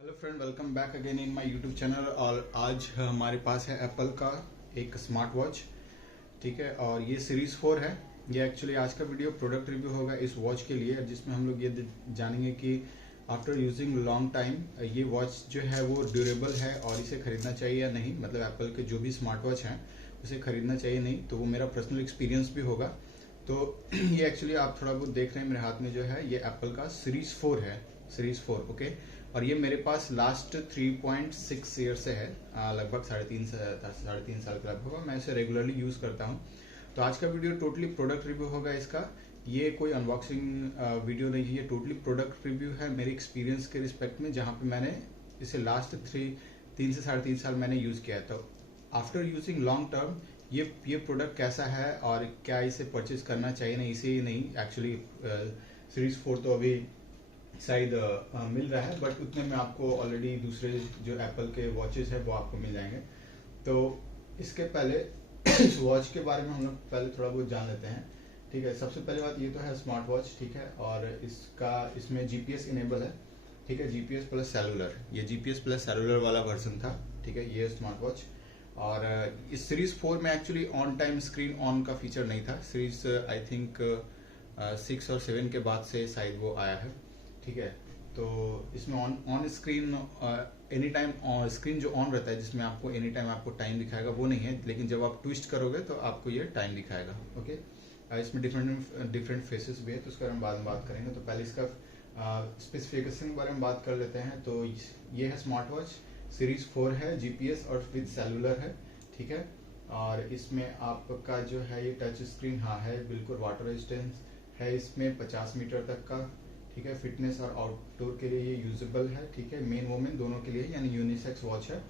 Hello friend, welcome back again in my YouTube channel. और आज हमारे पास है एप्पल का एक स्मार्ट वॉच, ठीक है। और ये सीरीज 4 है। ये एक्चुअली आज का वीडियो प्रोडक्ट रिव्यू होगा इस वॉच के लिए, जिसमें हम लोग ये जानेंगे कि आफ्टर यूजिंग लॉन्ग टाइम ये वॉच जो है वो ड्यूरेबल है और इसे खरीदना चाहिए या नहीं। मतलब एप्पल के जो भी स्मार्ट वॉच हैं उसे खरीदना चाहिए नहीं, तो वो मेरा पर्सनल एक्सपीरियंस भी होगा। तो ये एक्चुअली आप थोड़ा बहुत देख रहे हैं मेरे हाथ में जो है ये एप्पल का सीरीज 4 है, सीरीज 4, ओके। और ये मेरे पास लास्ट 3.6 ईयर से है, लगभग साढ़े तीन साल के लगभग मैं इसे रेगुलरली यूज़ करता हूँ। तो आज का वीडियो टोटली प्रोडक्ट रिव्यू होगा इसका। ये कोई अनबॉक्सिंग वीडियो नहीं है, ये टोटली प्रोडक्ट रिव्यू है मेरे एक्सपीरियंस के रिस्पेक्ट में, जहाँ पे मैंने इसे लास्ट 3 से साढ़े 3 साल मैंने यूज़ किया है। तो आफ्टर यूजिंग लॉन्ग टर्म ये प्रोडक्ट कैसा है और क्या इसे परचेज करना चाहिए नहीं, इसे नहीं। एक्चुअली सीरीज 4 तो अभी शायद मिल रहा है, बट उतने में आपको ऑलरेडी दूसरे जो एप्पल के वॉचेस है वो आपको मिल जाएंगे। तो इसके पहले इस वॉच के बारे में हम लोग पहले थोड़ा बहुत जान लेते हैं, ठीक है। सबसे पहली बात ये तो है स्मार्ट वॉच, ठीक है। और इसमें जीपीएस इनेबल है, ठीक है। जीपीएस प्लस सेलुलर, ये जीपीएस प्लस सेलुलर वाला वर्जन था, ठीक है, ये स्मार्ट वॉच। और इस सीरीज 4 में actually on time screen on का फीचर नहीं था। सीरीज आई थिंक 6 और 7 के बाद से शायद वो आया है, ठीक है। तो इसमें on screen any time screen जो ऑन रहता है, जिसमें आपको एनी टाइम आपको टाइम दिखाएगा, वो नहीं है। लेकिन जब आप ट्विस्ट करोगे तो आपको ये टाइम दिखाएगा, ओके। इसमें डिफरेंट फेसेस भी है, तो उसके बारे में बाद में बात करेंगे। तो पहले इसका स्पेसिफिकेशन के बारे में बात कर लेते हैं। तो ये है स्मार्ट वॉच, सीरीज 4 है, जीपीएस और विद सेलुलर है, ठीक है। और इसमें आपका जो है ये टच स्क्रीन, हाँ है, बिल्कुल वाटर रेजिस्टेंस है इसमें 50 मीटर तक का, ठीक है। फिटनेस और आउटडोर के लिए ये यूजेबल है, ठीक है। मेन वोमेन दोनों के लिए, यानी यूनिसेक्स वॉच है।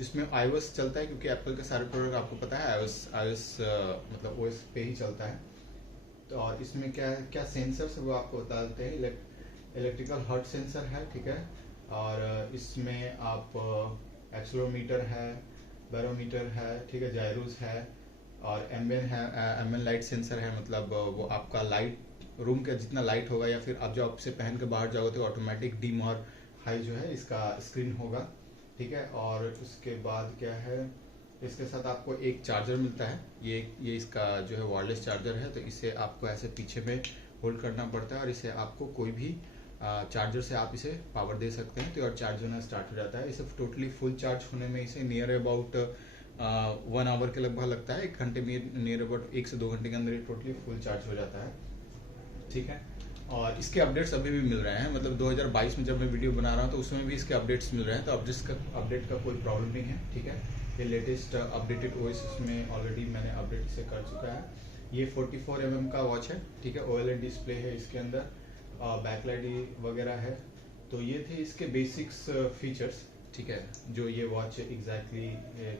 इसमें iOS चलता है, क्योंकि एप्पल के सारे प्रोडक्ट आपको पता है iOS मतलब OS पे ही चलता है। तो और इसमें क्या क्या सेंसर्स है वो आपको बता देते हैं। इलेक्ट्रिकल हार्ट सेंसर है, ठीक है। और इसमें आप एक्सेलेरोमीटर है, बैरोमीटर है, ठीक है, जायरोस है, और एम्बिएंट लाइट सेंसर है। मतलब वो आपका लाइट, रूम का जितना लाइट होगा, या फिर आप जब आपसे पहन के बाहर जाओगे तो ऑटोमेटिक डिम और हाई जो है इसका स्क्रीन होगा, ठीक है। और उसके बाद क्या है, इसके साथ आपको एक चार्जर मिलता है। ये इसका जो है वायरलेस चार्जर है, तो इसे आपको ऐसे पीछे में होल्ड करना पड़ता है, और इसे आपको कोई भी चार्जर से आप इसे पावर दे सकते हैं, तो और चार्ज होना स्टार्ट हो जाता है। इसे टोटली फुल चार्ज होने में इसे नियर अबाउट 1 आवर के लगभग लगता है। 1 घंटे में, नियर अबाउट 1 से 2 घंटे के अंदर ये टोटली फुल चार्ज हो जाता है, ठीक है। और इसके अपडेट्स अभी भी मिल रहे हैं, मतलब 2022 में जब मैं वीडियो बना रहा हूँ तो उसमें भी इसके अपडेट्स मिल रहे हैं। तो अपडेट का कोई प्रॉब्लम नहीं है, ठीक है। ये लेटेस्ट अपडेटेड ओएस इसमें ऑलरेडी मैंने अपडेट इसे कर चुका है। ये 44 mm का वॉच है, ठीक है। OLED डिस्प्ले है इसके अंदर, बैकलाइट वगैरह है। तो ये थे इसके बेसिक्स फीचर्स, ठीक है, जो ये वॉच एग्जैक्टली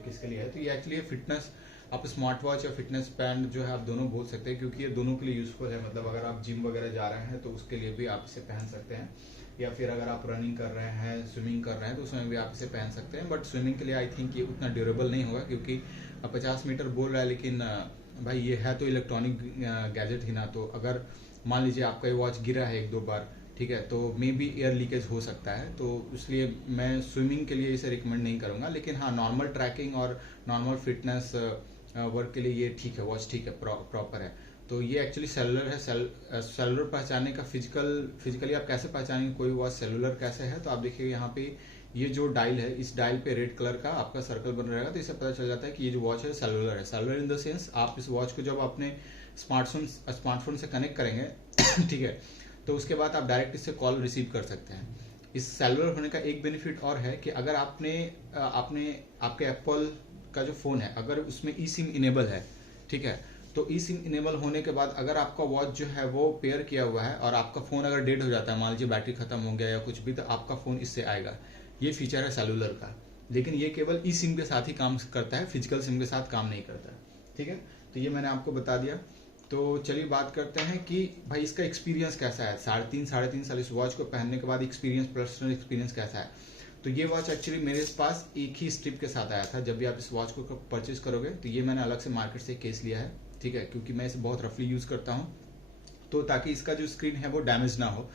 किसके लिए है। तो ये एक्चुअली फिटनेस, आप स्मार्ट वॉच या फिटनेस बैंड जो है आप दोनों बोल सकते हैं, क्योंकि ये दोनों के लिए यूजफुल है। मतलब अगर आप जिम वगैरह जा रहे हैं तो उसके लिए भी आप इसे पहन सकते हैं, या फिर अगर आप रनिंग कर रहे हैं, स्विमिंग कर रहे हैं, तो उसमें भी आप इसे पहन सकते हैं। बट स्विमिंग के लिए आई थिंक ये उतना ड्यूरेबल नहीं होगा, क्योंकि 50 मीटर बोल रहा है, लेकिन भाई ये है तो इलेक्ट्रॉनिक गैजेट ही ना। तो अगर मान लीजिए आपका ये वॉच गिरा है 1-2 बार, ठीक है, तो मे बी एयर लीकेज हो सकता है। तो इसलिए मैं स्विमिंग के लिए इसे रिकमेंड नहीं करूंगा। लेकिन हाँ, नॉर्मल ट्रैकिंग और नॉर्मल फिटनेस वर्क के लिए ये ठीक है, वॉच ठीक है, प्रॉपर है। तो ये एक्चुअली सेलुलर है। सेलुलर पहचानने का फिजिकली आप कैसे पहचानेंगे कोई वॉच सेलुलर कैसे है, तो आप देखिए यहाँ पे ये जो डायल है, इस डायल पे रेड कलर का आपका सर्कल बन रहेगा, तो इससे पता चल जाता है कि ये जो वॉच है सेलुलर है। सेलुलर इन द सेंस, आप इस वॉच को जब अपने स्मार्टफोन से कनेक्ट करेंगे ठीक है, तो उसके बाद आप डायरेक्ट इससे कॉल रिसीव कर सकते हैं। इस सेलुलर होने का एक बेनिफिट और है कि अगर आपके एप्पल का जो फोन है, अगर उसमें ई सिम इनेबल है, ठीक है, तो ई सिम इनेबल होने के बाद अगर आपका वॉच जो है वो पेयर किया हुआ है और आपका फोन अगर डेड हो जाता है, मान लीजिए बैटरी खत्म हो गया या कुछ भी, तो आपका फोन इससे आएगा। ये फीचर है सेलुलर का। लेकिन ये केवल ई सिम के साथ ही काम करता है, फिजिकल सिम के साथ काम नहीं करता है, ठीक है। तो ये मैंने आपको बता दिया। तो चलिए बात करते हैं कि भाई इसका एक्सपीरियंस कैसा है। साढ़े तीन साल इस वॉच को पहनने के बाद पर्सनल एक्सपीरियंस कैसा है। तो ये वॉच एक्चुअली मेरे पास एक ही स्ट्रिप के साथ आया था। जब भी आप इस वॉच को परचेज करोगे तो ये मैंने अलग से मार्केट से केस लिया है, ठीक है, क्योंकि मैं इसे बहुत रफली यूज करता हूँ, तो ताकि इसका जो स्क्रीन है वो डैमेज ना हो,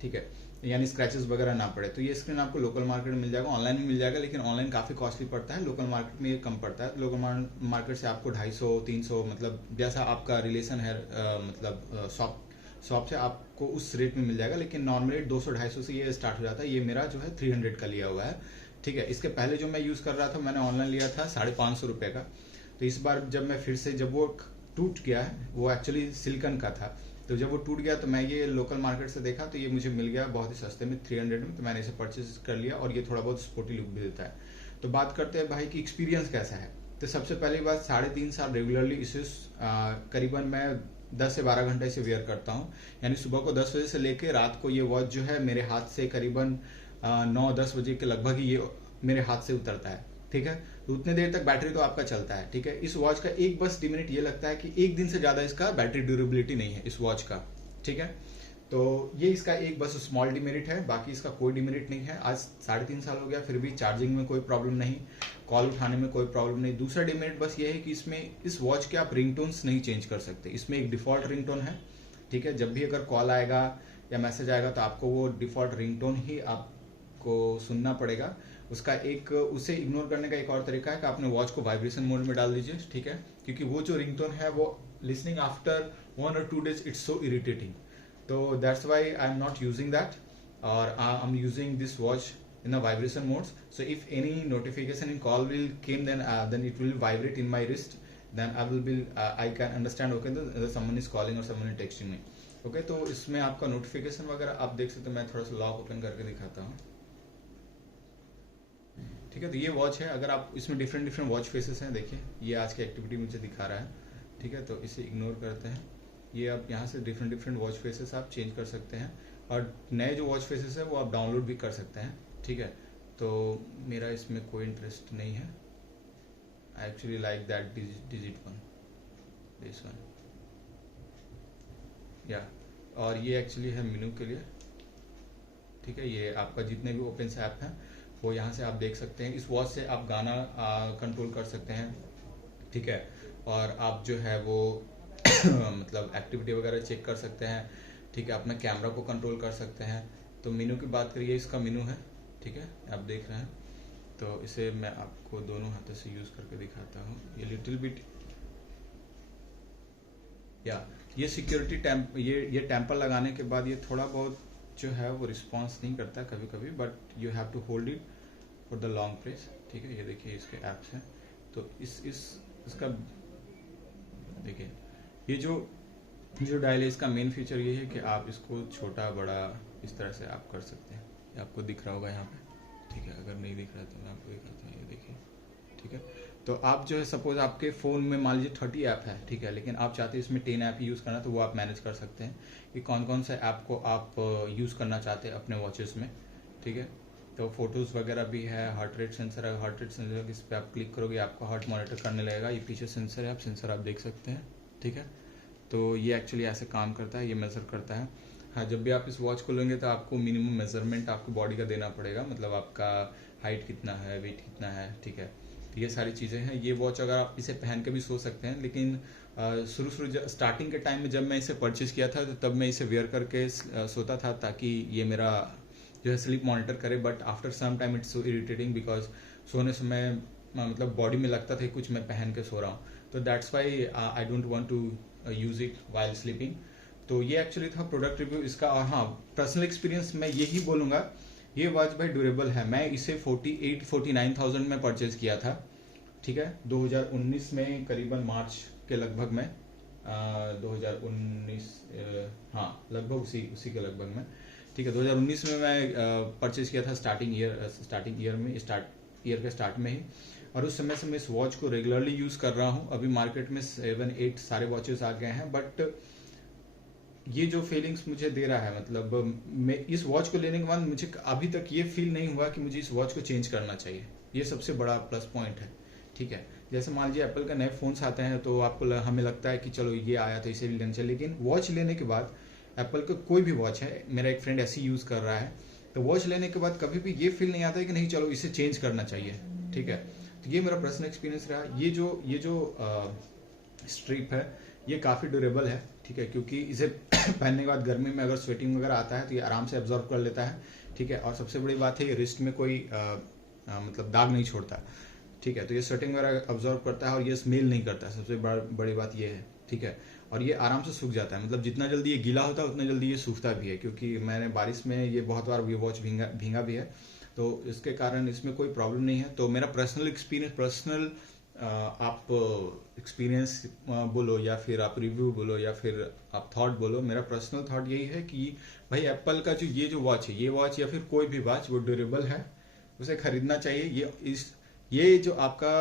ठीक है। यानी स्क्रैचेस वगैरह ना पड़े। तो ये स्क्रीन आपको लोकल मार्केट में मिल जाएगा, ऑनलाइन भी मिल जाएगा, लेकिन ऑनलाइन काफ़ी कॉस्टली पड़ता है, लोकल मार्केट में ये कम पड़ता है। लोकल मार्केट से आपको 250 300 मतलब जैसा आपका रिलेशन है मतलब शॉप से आपको उस रेट में मिल जाएगा, लेकिन नॉर्मली 200-250 से ये स्टार्ट हो जाता है। ये मेरा जो है 300 का लिया हुआ है, ठीक है। इसके पहले जो मैं यूज़ कर रहा था मैंने ऑनलाइन लिया था 550 रुपये का। तो इस बार जब मैं फिर से जब वो टूट गया है, वो एक्चुअली सिलिकन का था, तो जब वो टूट गया तो मैं ये लोकल मार्केट से देखा तो ये मुझे मिल गया बहुत ही सस्ते में 300 में, तो मैंने इसे परचेज कर लिया और ये थोड़ा बहुत स्पोर्टी लुक भी देता है। तो बात करते हैं भाई कि एक्सपीरियंस कैसा है। तो सबसे पहली बात 3.5 साल रेगुलरली इसे करीबन मैं 10 से 12 घंटे से वेयर करता हूँ, यानी सुबह को 10 बजे से लेकर रात को ये वॉच जो है मेरे हाथ से करीबन 9-10 बजे के लगभग ही ये मेरे हाथ से उतरता है, ठीक है। तो उतने देर तक बैटरी तो आपका चलता है, ठीक है। इस वॉच का एक बस डिमेरिट ये लगता है कि एक दिन से ज्यादा इसका बैटरी ड्यूरेबिलिटी नहीं है इस वॉच का, ठीक है। तो ये इसका एक बस स्मॉल डिमेरिट है, बाकी इसका कोई डिमेरिट नहीं है। आज 3.5 साल हो गया फिर भी चार्जिंग में कोई प्रॉब्लम नहीं, कॉल उठाने में कोई प्रॉब्लम नहीं। दूसरा डिमेरिट बस ये है कि इसमें इस वॉच के आप रिंगटोन्स नहीं चेंज कर सकते, इसमें एक डिफॉल्ट रिंगटोन है, ठीक है। जब भी अगर कॉल आएगा या मैसेज आएगा तो आपको वो डिफॉल्ट रिंगटोन ही आपको सुनना पड़ेगा। उसका एक उसे इग्नोर करने का एक और तरीका है कि आपने वॉच को वाइब्रेशन मोड में डाल दीजिए, ठीक है, क्योंकि वो जो रिंगटोन है वो listening after 1 or 2 days it's so irritating. तो that's why I am not using that, और I am using this watch in the vibration modes. So if any notification in call will came, then it will vibrate in my wrist, then I will be I can understand okay that someone is calling or someone is texting me, okay। तो इसमें आपका notification वगैरह आप देख सकते हो। मैं थोड़ा सा लॉक ओपन करके दिखाता हूँ, ठीक है। तो ये वॉच है, अगर आप इसमें डिफरेंट वॉच फेसेस हैं, देखिए ये आज की एक्टिविटी मुझे दिखा रहा है, ठीक है। तो इसे इग्नोर करते हैं, ये आप यहाँ से डिफरेंट वॉच फेसेस आप चेंज कर सकते हैं, और नए जो वॉच फेसेस है वो आप डाउनलोड भी कर सकते हैं, ठीक है। तो मेरा इसमें कोई इंटरेस्ट नहीं है, I actually like that digit one, this one, या। और ये एक्चुअली है मेनू के लिए, ठीक है। ये आपका जितने भी ओपन से ऐप हैं वो यहाँ से आप देख सकते हैं। इस वॉच से आप गाना कंट्रोल कर सकते हैं, ठीक है, और आप जो है वो मतलब एक्टिविटी वगैरह चेक कर सकते हैं, ठीक है। अपना कैमरा को कंट्रोल कर सकते हैं। तो मेनू की बात करिए, इसका मेनू है, ठीक है, आप देख रहे हैं। तो इसे मैं आपको दोनों हाथों से यूज करके दिखाता हूँ। ये लिटिल बिट, या ये सिक्योरिटी टैंप, ये टेम्पर लगाने के बाद ये थोड़ा बहुत जो है वो रिस्पॉन्स नहीं करता कभी कभी, but you have to hold it for the long press, ठीक है। ये देखिए इसके ऐप्स हैं, तो इसका देखिए, ये जो डायल है इसका मेन फीचर ये है कि आप इसको छोटा बड़ा इस तरह से आप कर सकते हैं। ये आपको दिख रहा होगा यहाँ पे, ठीक है। अगर नहीं दिख रहा तो मैं आपको दिखाता हूँ, ये देखिए, ठीक है। तो आप जो है सपोज आपके फ़ोन में मान लीजिए 30 ऐप है, ठीक है, लेकिन आप चाहते हैं इसमें 10 ऐप यूज़ करना, तो वो आप मैनेज कर सकते हैं कि कौन कौन सा ऐप को आप यूज़ करना चाहते हैं अपने वॉचेस में, ठीक है। तो फोटोज़ वगैरह भी है, हार्ट रेट सेंसर है, हार्ट रेट सेंसर इस पर आप क्लिक करोगे आपका हार्ट मॉनिटर करने लगेगा। ये पीछे सेंसर है, आप सेंसर आप देख सकते हैं, ठीक है। तो ये एक्चुअली ऐसे काम करता है, ये मेज़र करता है। हाँ, जब भी आप इस वॉच को लेंगे तो आपको मिनिमम मेजरमेंट आपको बॉडी का देना पड़ेगा, मतलब आपका हाइट कितना है, वेट कितना है, ठीक है। तो ये सारी चीज़ें हैं। ये वॉच अगर आप इसे पहन के भी सो सकते हैं, लेकिन शुरू स्टार्टिंग के टाइम में जब मैं इसे परचेज किया था तो तब मैं इसे वेयर करके सोता था ताकि ये मेरा जो है स्लीप मॉनिटर करे। But after some time it's so irritating because सोने समय मतलब बॉडी में लगता था कुछ मैं पहन के सो रहा हूँ, तो that's why I don't want to use it while sleeping. तो ये एक्चुअली था प्रोडक्ट रिव्यू इसका। और हाँ, पर्सनल एक्सपीरियंस मैं यही बोलूँगा, ये वॉच भाई ड्यूरेबल है। मैं इसे 48-49,000 में परचेज किया था, ठीक है, 2019 में करीबन मार्च के लगभग में, 2019 हाँ लगभग उसी के लगभग में, ठीक है। 2019 में मैं परचेज किया था स्टार्टिंग ईयर के स्टार्ट में ही, और उस समय से मैं इस वॉच को रेगुलरली यूज़ कर रहा हूँ। अभी मार्केट में 7-8 सारे वॉचेस आ गए हैं, बट ये जो फीलिंग्स मुझे दे रहा है, मतलब मैं इस वॉच को लेने के बाद मुझे अभी तक ये फील नहीं हुआ कि मुझे इस वॉच को चेंज करना चाहिए। ये सबसे बड़ा प्लस पॉइंट है, ठीक है। जैसे मान लीजिए एप्पल का नए फोन्स आते हैं तो आपको हमें लगता है कि चलो ये आया तो इसे भी लेना चाहिए, लेकिन वॉच लेने के बाद एप्पल का कोई भी वॉच है, मेरा एक फ्रेंड ऐसे यूज़ कर रहा है, तो वॉच लेने के बाद कभी भी ये फील नहीं आता है कि नहीं चलो इसे चेंज करना चाहिए, ठीक है। तो ये मेरा पर्सनल एक्सपीरियंस रहा। ये जो स्ट्रिप है ये काफ़ी ड्यूरेबल है, ठीक है, क्योंकि इसे पहनने के बाद गर्मी में अगर स्वेटिंग वगैरह आता है तो ये आराम से एब्जॉर्ब कर लेता है। ठीक है, और सबसे बड़ी बात है ये रिस्ट में कोई मतलब दाग नहीं छोड़ता। ठीक है, तो ये स्वेटिंग वगैरह अब्जॉर्ब करता है और ये स्मेल नहीं करता है, सबसे बड़ी बात ये है। ठीक है, और ये आराम से सूख जाता है, मतलब जितना जल्दी ये गीला होता है उतना जल्दी ये सूखता भी है, क्योंकि मैंने बारिश में ये बहुत बार ये वॉच भींगा भी है, तो इसके कारण इसमें कोई प्रॉब्लम नहीं है। तो मेरा पर्सनल एक्सपीरियंस, आप एक्सपीरियंस बोलो या फिर आप रिव्यू बोलो या फिर आप थॉट बोलो, मेरा पर्सनल थॉट यही है कि भाई एप्पल का जो वॉच है, ये वॉच या फिर कोई भी वॉच वो ड्यूरेबल है, उसे खरीदना चाहिए। ये जो आपका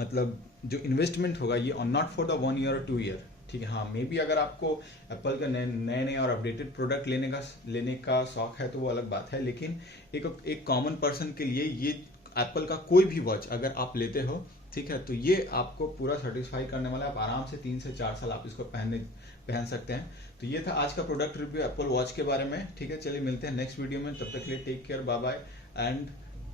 मतलब जो इन्वेस्टमेंट होगा ये नॉट फॉर द 1 ईयर और 2 ईयर। ठीक है, हाँ मे बी अगर आपको एप्पल का नए और अपडेटेड प्रोडक्ट लेने का शौक है तो वो अलग बात है, लेकिन एक कॉमन पर्सन के लिए ये एप्पल का कोई भी वॉच अगर आप लेते हो, ठीक है, तो ये आपको पूरा सेटिस्फाई करने वाला है। आप आराम से 3 से 4 साल आप इसको पहन सकते हैं। तो ये था आज का प्रोडक्ट रिव्यू एप्पल वॉच के बारे में। ठीक है, चलिए मिलते हैं नेक्स्ट वीडियो में, तब तक के लिए take care, bye bye. And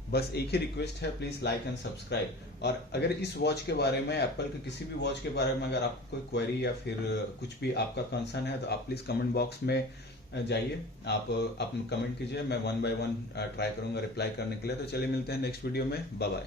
बस एक ही रिक्वेस्ट है, प्लीज लाइक एंड सब्सक्राइब। और अगर इस वॉच के बारे में, एप्पल के किसी भी वॉच के बारे में अगर आपको कोई क्वेरी या फिर कुछ भी आपका कंसर्न है तो आप प्लीज कमेंट बॉक्स में जाइए, आप कमेंट कीजिए, मैं 1 बाय 1 ट्राई करूंगा रिप्लाई करने के लिए। तो चलिए मिलते हैं नेक्स्ट वीडियो में, बाय बाय।